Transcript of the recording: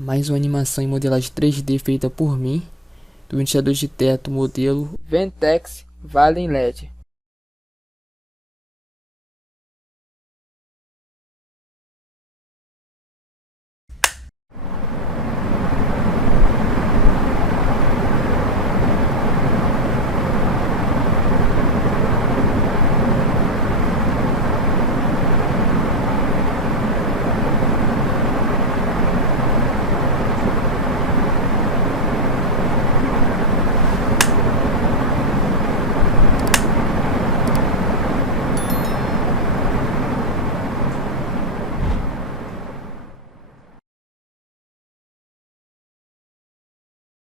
Mais uma animação em modelagem 3D feita por mim, do ventilador de teto modelo Ventex Valen LED.